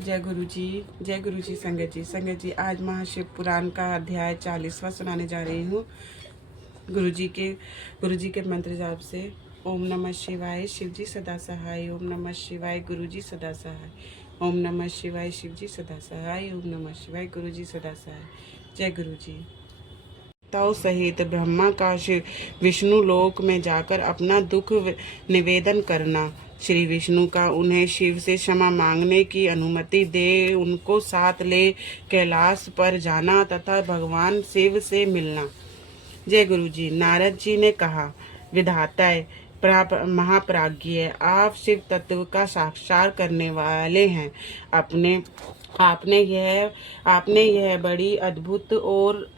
जय गुरु जी संगत जी आज महाशिव पुराण का अध्याय 40वां सुनाने जा रही हूँ। गुरु जी के मंत्र जाप से। ओम नमः शिवाय शिव जी सदा सहाय। ओम नमः शिवाय गुरु जी सदा सहाय। ओम नमः शिवाय शिव जी सदा सहाय। ओम नमः शिवाय गुरु जी सदा सहाय। जय गुरु जी। तव सहित ब्रह्मा का विष्णु लोक में जाकर अपना दुख निवेदन करना। श्री विष्णु का उन्हें शिव से क्षमा मांगने की अनुमति दे उनको साथ ले कैलाश पर जाना तथा भगवान शिव से मिलना। जय गुरु जी। नारद जी ने कहा, विधाता महाप्राज्ञ, आप शिव तत्व का साक्षात करने वाले हैं। आपने यह बड़ी अद्भुत और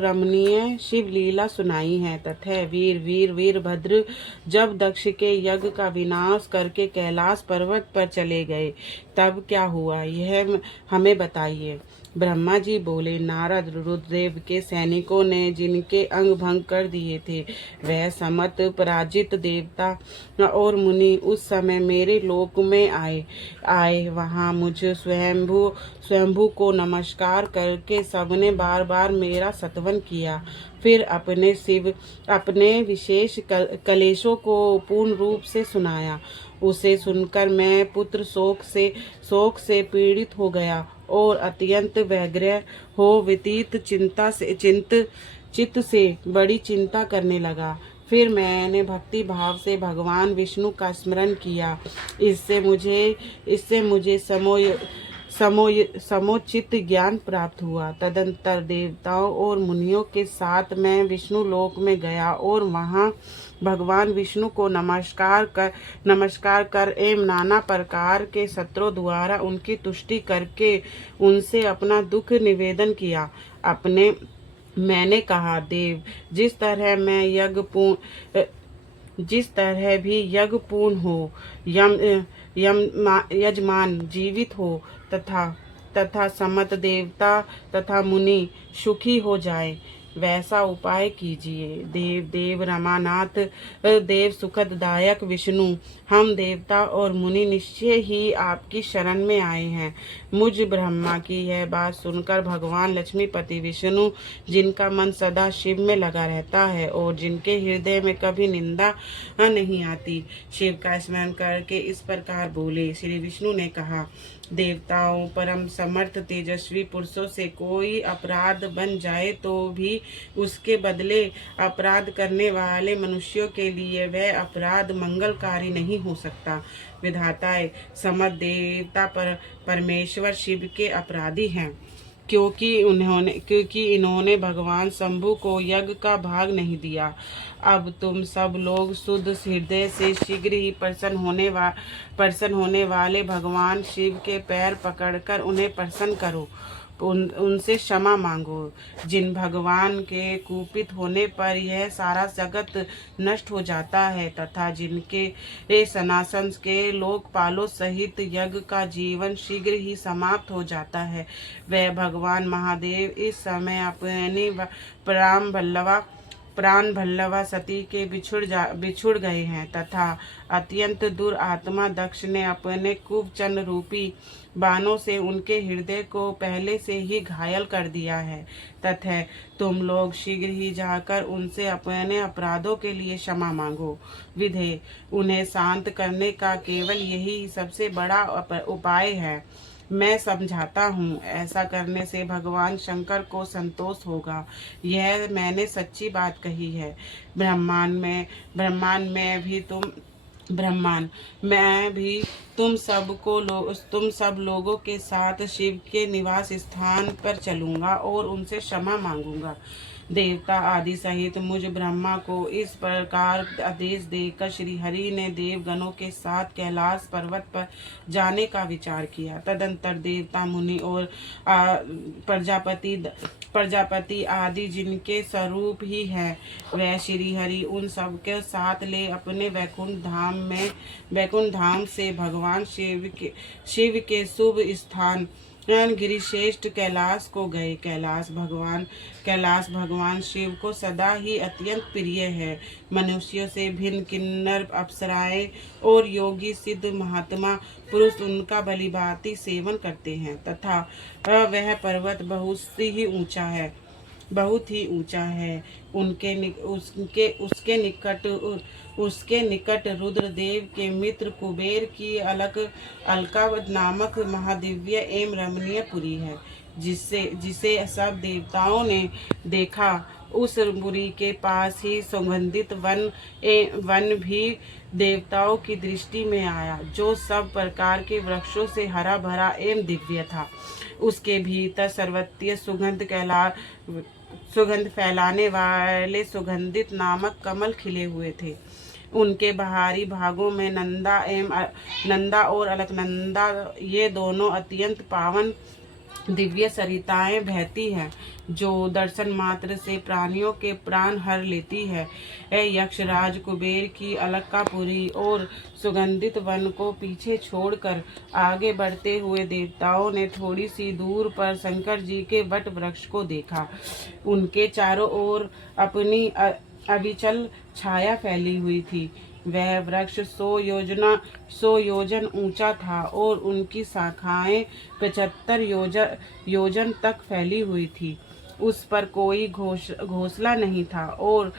रमणीय शिव लीला सुनाई है। तथा वीरभद्र जब दक्ष के यज्ञ का विनाश करके कैलाश पर्वत पर चले गए तब क्या हुआ, यह हमें बताइए। ब्रह्मा जी बोले, नारद, रुद्रदेव के सैनिकों ने जिनके अंग भंग कर दिए थे वह समत पराजित देवता और मुनि उस समय मेरे लोक में आए। वहां मुझ स्वयंभू को नमस्कार करके सबने बार बार मेरा सत्वन किया। फिर अपने विशेष कलेशों को पूर्ण रूप से सुनाया। उसे सुनकर मैं पुत्र शोक से पीड़ित हो गया और अत्यंत व्यग्र हो व्यतीत चित्त से बड़ी चिंता करने लगा। फिर मैंने भक्ति भाव से भगवान विष्णु का स्मरण किया। इससे मुझे समोचित ज्ञान प्राप्त हुआ। तदंतर देवताओं और मुनियों के साथ मैं विष्णु लोक में गया और वहां भगवान विष्णु को नमस्कार कर एवं नाना प्रकार के शस्त्रों द्वारा उनकी तुष्टि करके उनसे अपना दुख निवेदन किया। मैंने कहा, देव, जिस तरह भी यज्ञ पूर्ण हो, यजमान जीवित हो तथा समत देवता तथा मुनि सुखी हो जाए, वैसा उपाय कीजिए। देव रमानाथ, देव सुखददायक विष्णु, हम देवता और मुनि निश्चय ही आपकी शरण में आए हैं। मुझ ब्रह्मा की यह बात सुनकर भगवान लक्ष्मीपति विष्णु, जिनका मन सदा शिव में लगा रहता है और जिनके हृदय में कभी निंदा नहीं आती, शिव का स्मरण करके इस प्रकार बोले। श्री विष्णु ने कहा, देवताओं, परम समर्थ तेजस्वी पुरुषों से कोई अपराध बन जाए तो भी उसके बदले अपराध करने वाले मनुष्यों के लिए वह अपराध मंगलकारी नहीं हो सकता। विधाताए, समस्त देवता परमेश्वर शिव के अपराधी हैं, क्योंकि इन्होंने भगवान शंभु को यज्ञ का भाग नहीं दिया। अब तुम सब लोग शुद्ध हृदय से शीघ्र ही प्रसन्न होने वाले भगवान शिव के पैर पकड़कर उन्हें प्रसन्न करो, उनसे क्षमा मांगो। जिन भगवान के कुपित होने पर यह सारा जगत नष्ट हो जाता है तथा जिनके सनातन के लोकपालों सहित यज्ञ का जीवन शीघ्र ही समाप्त हो जाता है, वह भगवान महादेव इस समय अपनी प्राण भल्लवा सती के बिछुड़ गए हैं तथा अत्यंत दुरात्मा दक्ष ने अपने कुबचन रूपी बाणों से उनके हृदय को पहले से ही घायल कर दिया है। तथा तुम लोग शीघ्र ही जाकर उनसे अपने अपराधों के लिए क्षमा मांगो। विधे, उन्हें शांत करने का केवल यही सबसे बड़ा उपाय है। मैं समझाता हूँ, ऐसा करने से भगवान शंकर को संतोष होगा। यह मैंने सच्ची बात कही है। ब्रह्मांड में भी तुम सब लोगों के साथ शिव के निवास स्थान पर चलूंगा और उनसे क्षमा मांगूंगा। देवता आदि सहित मुझ ब्रह्मा को इस प्रकार आदेश देकर श्री हरि ने देवगणों के साथ कैलाश पर्वत पर जाने का विचार किया। तदंतर देवता मुनि और प्रजापति आदि जिनके स्वरूप ही है वह श्री हरि उन सब के साथ ले अपने वैकुंठ धाम से भगवान शिव के शुभ स्थान गिरिश्रेष्ठ कैलाश को गए। कैलाश भगवान शिव को सदा ही अत्यंत प्रिय है। मनुष्यों से भिन्न किन्नर, अप्सराएं और योगी सिद्ध महात्मा पुरुष उनका भलीभांति सेवन करते हैं तथा वह पर्वत बहुत ही ऊंचा है। उसके निकट रुद्रदेव के मित्र कुबेर की अलका नामक महादिव्य एवं रमणीय पुरी है, जिसे सब देवताओं ने देखा। उस पुरी के पास ही सुगंधित वन भी देवताओं की दृष्टि में आया, जो सब प्रकार के वृक्षों से हरा भरा एवं दिव्य था। उसके भीतर सर्वतीय सुगंध फैलाने वाले सुगंधित नामक कमल खिले हुए थे। उनके बाहरी भागों में नंदा और अलकनंदा, ये दोनों अत्यंत पावन दिव्य सरिताएं बहती हैं, जो दर्शन मात्र से प्राणियों के प्राण हर लेती है। यक्षराज कुबेर की अलकापुरी और सुगंधित वन को पीछे छोड़कर आगे बढ़ते हुए देवताओं ने थोड़ी सी दूर पर शंकर जी के वट वृक्ष को देखा। उनके चारों ओर अपनी अविचल छाया फैली हुई थी। वह वृक्ष 100 योजन ऊंचा था और उनकी शाखाएं 75 योजन तक फैली हुई थी। उस पर कोई घोंसला नहीं था और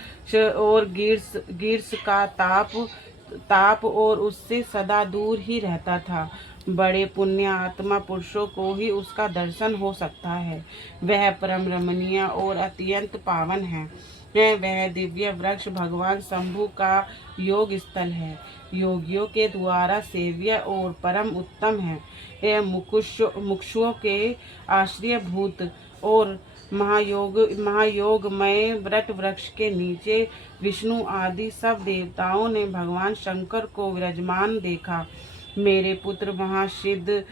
ग्रीष्म का ताप और उससे सदा दूर ही रहता था। बड़े पुण्य आत्मा पुरुषों को ही उसका दर्शन हो सकता है। वह परम रमणीय और अत्यंत पावन है। वह दिव्य वृक्ष भगवान शंभु का योग स्थल है, योगियों के द्वारा सेव्य और परम उत्तम है। यह मुक्षुओं के आश्रयभूत और महायोगमय वट वृक्ष के नीचे विष्णु आदि सब देवताओं ने भगवान शंकर को विराजमान देखा। मेरे पुत्र महासिद्ध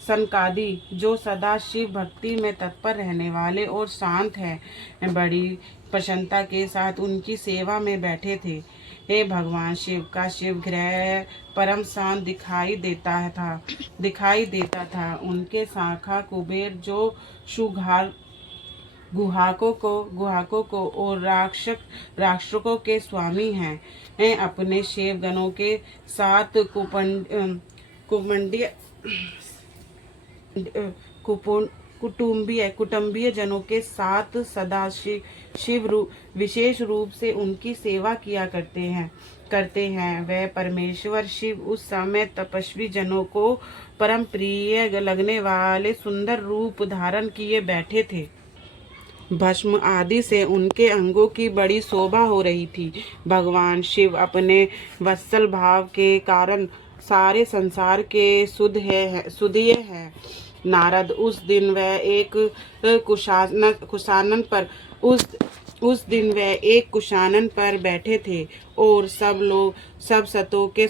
सनकादि, जो सदा शिव भक्ति में तत्पर रहने वाले और शांत हैं, बड़ी प्रसन्नता के साथ उनकी सेवा में बैठे थे। हे भगवान शिव का शिव ग्रह परम शांत दिखाई देता था। उनके शाखा कुबेर, जो गुहाकों को और राक्षसों के स्वामी हैं, अपने सेवगणों के साथ कुटुंबीय जनों के साथ सदा विशेष रूप से उनकी सेवा किया करते हैं। वह परमेश्वर शिव उस समय तपस्वी जनों को परम प्रिय लगने वाले सुंदर रूप धारण किए बैठे थे। भस्म आदि से उनके अंगों की बड़ी शोभा हो रही थी। भगवान शिव अपने वत्सल भाव के कारण सारे संसार के सुधीय हैं। नारद उस दिन वह एक कुशानन पर बैठे थे और सब संतों के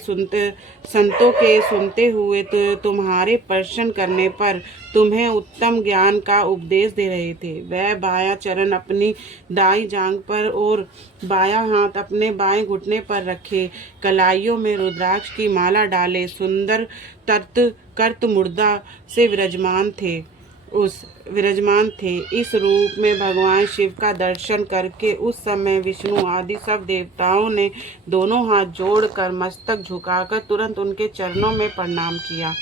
सुनते हुए तुम्हारे प्रश्न करने पर तुम्हें उत्तम ज्ञान का उपदेश दे रहे थे। वह बायां चरण अपनी दाईं जांघ पर और बायां हाथ अपने बाएं घुटने पर रखे, कलाइयों में रुद्राक्ष की माला डाले, सुंदर कर्त मुर्दा से विराजमान थे। इस रूप में भगवान शिव का दर्शन करके उस समय विष्णु आदि सब देवताओं ने दोनों हाथ जोड़कर मस्तक झुकाकर तुरंत उनके चरणों में प्रणाम किया।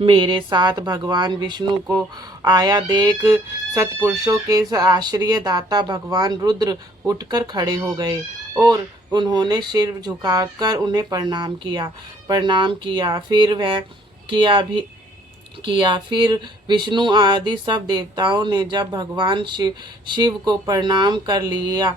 मेरे साथ भगवान विष्णु को आया देख सत्पुरुषों के आश्रय दाता भगवान रुद्र उठकर खड़े हो गए और उन्होंने सिर झुकाकर उन्हें प्रणाम किया। फिर विष्णु आदि सब देवताओं ने जब भगवान शिव को प्रणाम कर लिया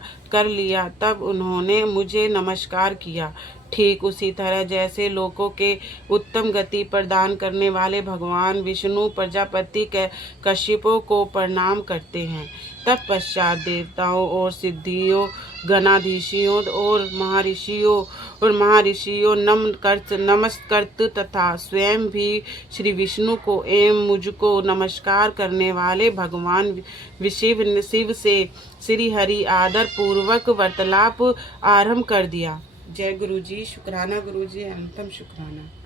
तब उन्होंने मुझे नमस्कार किया। ठीक उसी तरह जैसे लोगों के उत्तम गति प्रदान करने वाले भगवान विष्णु प्रजापति कश्यपों को प्रणाम करते हैं। तत्पश्चात देवताओं और सिद्धियों, गणाधीशियों और महर्षियों नमस्कृत तथा स्वयं भी श्री विष्णु को एवं मुझको नमस्कार करने वाले भगवान शिव से श्री हरि आदर पूर्वक वार्तालाप आरंभ कर दिया। जय गुरु जी, शुक्राना गुरु जी, अंतम शुक्राना।